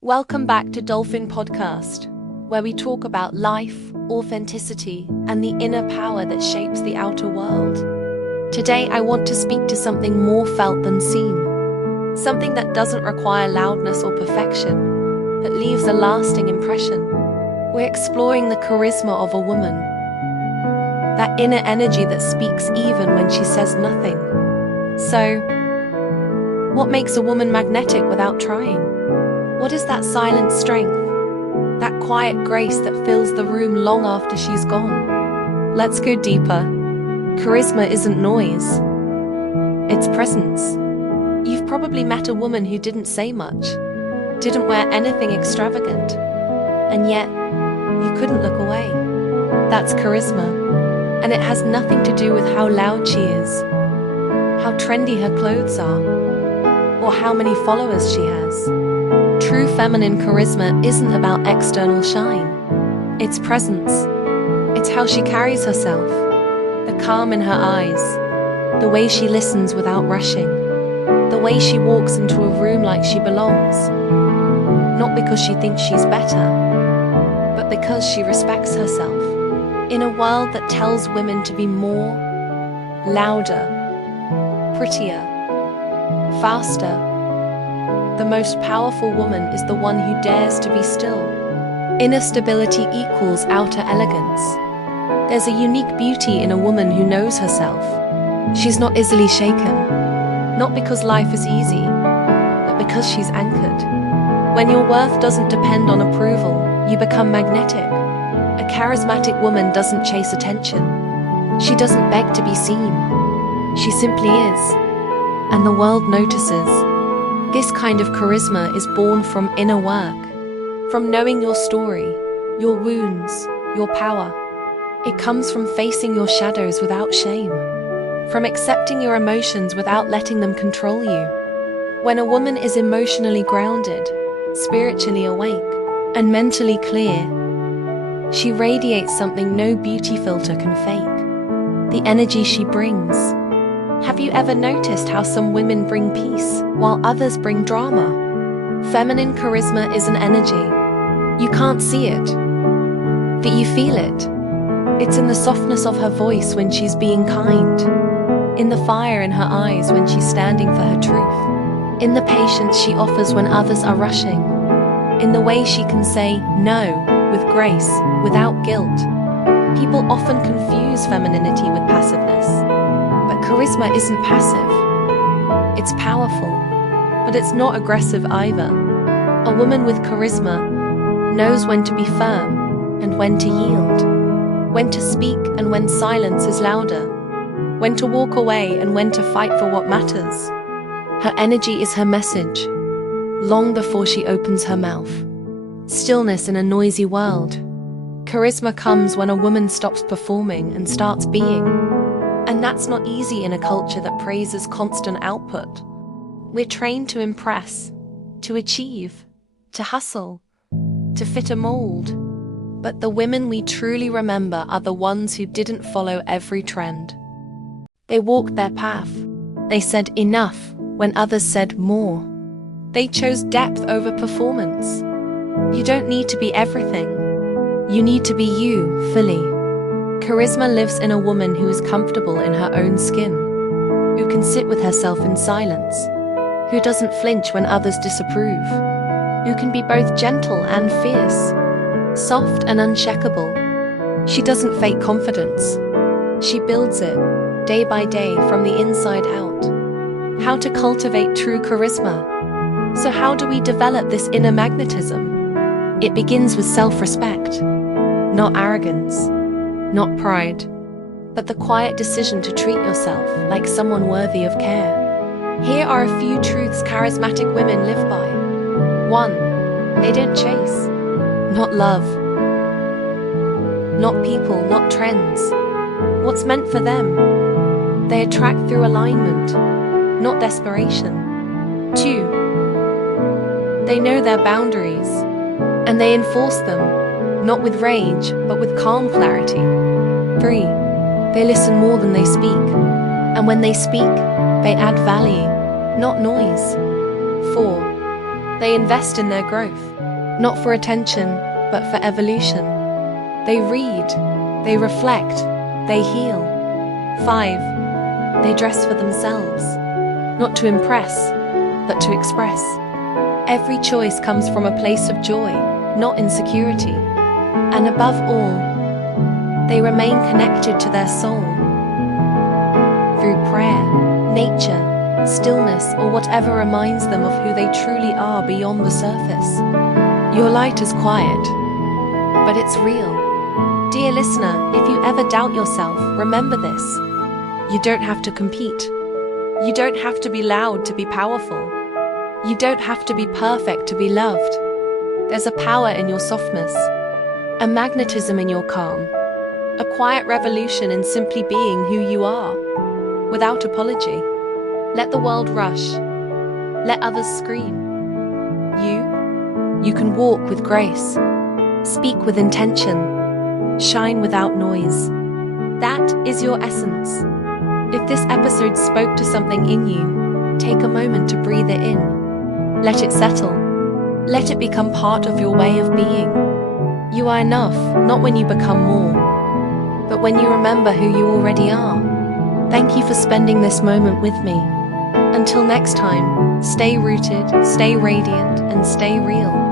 Welcome back to Dolphin Podcast, where we talk about life, authenticity, and the inner power that shapes the outer world. Today, I want to speak to something more felt than seen. Something that doesn't require loudness or perfection, but leaves a lasting impression. We're exploring the charisma of a woman. That inner energy that speaks even when she says nothing. So, what makes a woman magnetic without trying? What is that silent strength? That quiet grace that fills the room long after she's gone? Let's go deeper. Charisma isn't noise. It's presence. You've probably met a woman who didn't say much, didn't wear anything extravagant, and yet you couldn't look away. That's charisma, and it has nothing to do with how loud she is, how trendy her clothes are, or how many followers she has. True feminine charisma isn't about external shine. It's presence. It's how she carries herself, the calm in her eyes, the way she listens without rushing, the way she walks into a room like she belongs, not because she thinks she's better, but because she respects herself. In a world that tells women to be more, louder, prettier, faster, the most powerful woman is the one who dares to be still. Inner stability equals outer elegance. There's a unique beauty in a woman who knows herself. She's not easily shaken, not because life is easy, but because she's anchored. When your worth doesn't depend on approval, you become magnetic. A charismatic woman doesn't chase attention. She doesn't beg to be seen. She simply is, and the world notices. This kind of charisma is born from inner work, from knowing your story, your wounds, your power. It comes from facing your shadows without shame, from accepting your emotions without letting them control you. When a woman is emotionally grounded, spiritually awake, and mentally clear, she radiates something no beauty filter can fake. The energy she brings. Have you ever noticed how some women bring peace, while others bring drama? Feminine charisma is an energy. You can't see it, but you feel it. It's in the softness of her voice when she's being kind, in the fire in her eyes when she's standing for her truth, in the patience she offers when others are rushing, in the way she can say no with grace, without guilt. People often confuse femininity with passiveness. But charisma isn't passive. It's powerful, but it's not aggressive either. A woman with charisma knows when to be firm and when to yield, when to speak and when silence is louder, when to walk away and when to fight for what matters. Her energy is her message, long before she opens her mouth. Stillness in a noisy world. Charisma comes when a woman stops performing and starts being. And that's not easy in a culture that praises constant output. We're trained to impress, to achieve, to hustle, to fit a mold. But the women we truly remember are the ones who didn't follow every trend. They walked their path. They said enough when others said more. They chose depth over performance. You don't need to be everything. You need to be you fully. Charisma lives in a woman who is comfortable in her own skin, who can sit with herself in silence, who doesn't flinch when others disapprove, who can be both gentle and fierce, soft and unshakable. She doesn't fake confidence. She builds it, day by day, from the inside out. How to cultivate true charisma. So how do we develop this inner magnetism? It begins with self-respect, not arrogance, not pride, but the quiet decision to treat yourself like someone worthy of care. Here are a few truths charismatic women live by. 1. They don't chase. Not love. Not people, not trends. What's meant for them? They attract through alignment, not desperation. 2. They know their boundaries, and they enforce them, not with rage, but with calm clarity. 3. They listen more than they speak, and when they speak, they add value, not noise. 4. They invest in their growth, not for attention, but for evolution. They read, they reflect, they heal. 5. They dress for themselves, not to impress, but to express. Every choice comes from a place of joy, not insecurity. And above all, they remain connected to their soul. Through prayer, nature, stillness, or whatever reminds them of who they truly are beyond the surface. Your light is quiet, but it's real. Dear listener, if you ever doubt yourself, remember this. You don't have to compete. You don't have to be loud to be powerful. You don't have to be perfect to be loved. There's a power in your softness, a magnetism in your calm, a quiet revolution in simply being who you are, without apology. Let the world rush. Let others scream. You can walk with grace, speak with intention, shine without noise. That is your essence. If this episode spoke to something in you, take a moment to breathe it in. Let it settle. Let it become part of your way of being. You are enough, not when you become more, but when you remember who you already are. Thank you for spending this moment with me. Until next time, stay rooted, stay radiant, and stay real.